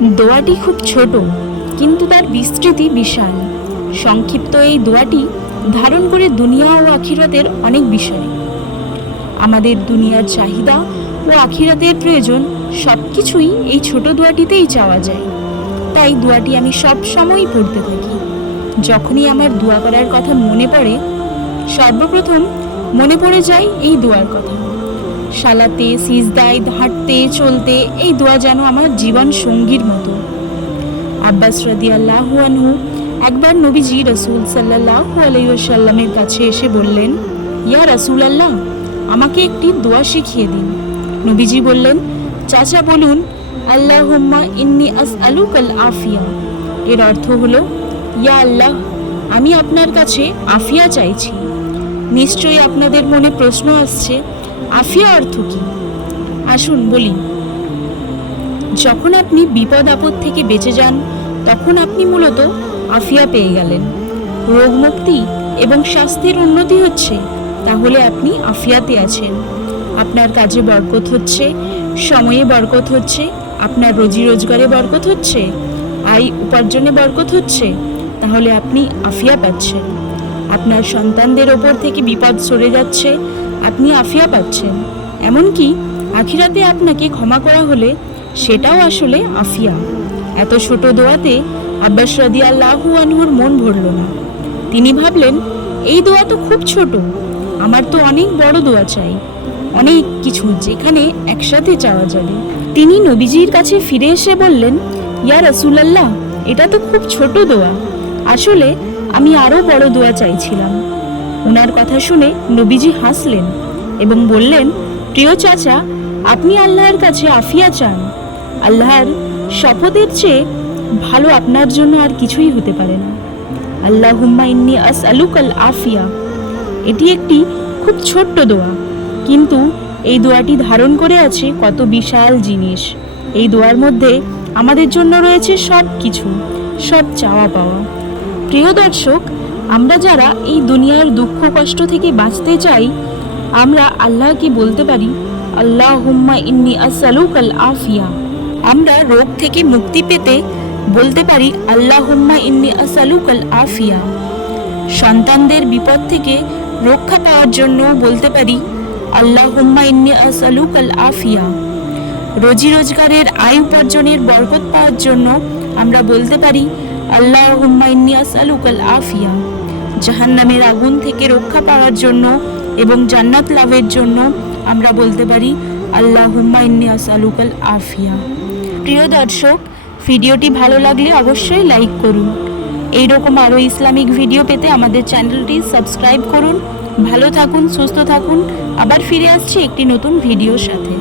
দোয়াটি খুব ছোট, কিন্তু তার বিস্তৃতি বিশাল। সংক্ষিপ্ত এই দোয়াটি ধারণ করে দুনিয়া ও আখিরাতের অনেক বিষয়। আমাদের দুনিয়ার চাহিদা ও আখিরাতের প্রয়োজন সব কিছুই এই ছোট দোয়াটিতেই চাওয়া যায়। তাই দোয়াটি আমি সব সময়ই পড়তে থাকি। যখনই আমার দোয়া করার কথা মনে পড়ে, সর্বপ্রথম মনে পড়ে যায় এই দোয়ার কথা। সালাতে, সিজদায়, হাঁটতে চলতে এই দোয়া যেন আমার জীবন সঙ্গীর মতো। আব্বাস রাদিয়াল্লাহু আনহু একবার নবীজি রাসূল সাল্লাল্লাহু আলাইহি ওয়াসাল্লামের কাছে এসে বললেন, ইয়া রাসূলুল্লাহ, আমাকে একটি দোয়া শিখিয়ে দিন। নবীজি বললেন, চাচা বলুন, আল্লাহুম্মা ইন্নী আসআলুকাল আফিয়া। এর অর্থ হলো, ইয়া আল্লাহ, আমি আপনার কাছে আফিয়া চাইছি। নিশ্চয়ই আপনাদের মনে প্রশ্ন আসছে, আফিয়া অর্থ কি? আসুন বলি। যখন আপনি বিপদ আপদ থেকে বেঁচে যান, তখন আপনি মূলত আফিয়া পেয়ে গেলেন। রোগ মুক্তি এবং স্বাস্থ্যের উন্নতি হচ্ছে, তাহলে আপনি আফিয়াতে আছেন। আপনার কাজে বরকত হচ্ছে, সময়ে বরকত হচ্ছে, আপনার রুজি রোজগারে বরকত হচ্ছে, আয় উপার্জনে বরকত হচ্ছে, তাহলে আপনি আফিয়া পাচ্ছেন। আপনার সন্তানদের ওপর থেকে বিপদ সরে যাচ্ছে, আপনি আফিয়া পাচ্ছেন। এমনকি আখিরাতে আপনাকে ক্ষমা করা হলে সেটাও আসলে আফিয়া। এত ছোট দোয়াতে আব্বাস রাদিয়াল্লাহু আনহুর মন ভরল না। তিনি ভাবলেন, এই দোয়া তো খুব ছোট, আমার তো অনেক বড় দোয়া চাই, অনেক কিছু যেখানে একসাথে চাওয়া যাবে। তিনি নবীজির কাছে ফিরে এসে বললেন, ইয়া রাসূলুল্লাহ, এটা তো খুব ছোট দোয়া, আসলে আমি আরো বড় দোয়া চাইছিলাম। ওনার কথা শুনে নবীজি হাসলেন এবং বললেন, প্রিয় চাচা, আপনি আল্লাহর কাছে আফিয়া চান। আল্লাহর শপথের চেয়ে ভালো আপনার জন্য আর কিছুই হতে পারে না। আল্লাহুম্মা ইন্নী আসআলুকাল আফিয়া। এটি একটি খুব ছোট্ট দোয়া, কিন্তু এই দোয়াটি ধারণ করে আছে কত বিশাল জিনিস। এই দোয়ার মধ্যে আমাদের জন্য রয়েছে সব কিছু, সব চাওয়া পাওয়া। প্রিয় দর্শক, আমরা যারা এই দুনিয়ার দুঃখ কষ্ট থেকে বাঁচতে চাই, আমরা আল্লাহকে বলতে পারি, আল্লাহুম্মা ইন্নী আসআলুকাল আফিয়া। আমরা রোগ থেকে মুক্তি পেতে বলতে পারি, আল্লাহুম্মা ইন্নী আসআলুকাল আফিয়া। সন্তানদের বিপদ থেকে রক্ষা পাওয়ার জন্য বলতে পারি, আল্লাহুম্মা ইন্নী আসআলুকাল আফিয়া। রুজি রোজগারের আয় উপার্জনের বরকত পাওয়ার জন্য আমরা বলতে পারি, আল্লাহুম্মা ইন্নী আসআলুকাল আফিয়া। জাহান্নামের আগুন থেকে রক্ষা পাওয়ার জন্য এবং জান্নাত লাভের জন্য আমরা বলতে পারি, আল্লাহুম্মা ইন্নী আসআলুকাল আফিয়া। প্রিয় দর্শক, ভিডিওটি ভালো লাগলে অবশ্যই লাইক করুন। এইরকম আরও ইসলামিক ভিডিও পেতে আমাদের চ্যানেলটি সাবস্ক্রাইব করুন। ভালো থাকুন, সুস্থ থাকুন। আবার ফিরে আসছি একটি নতুন ভিডিওর সাথে।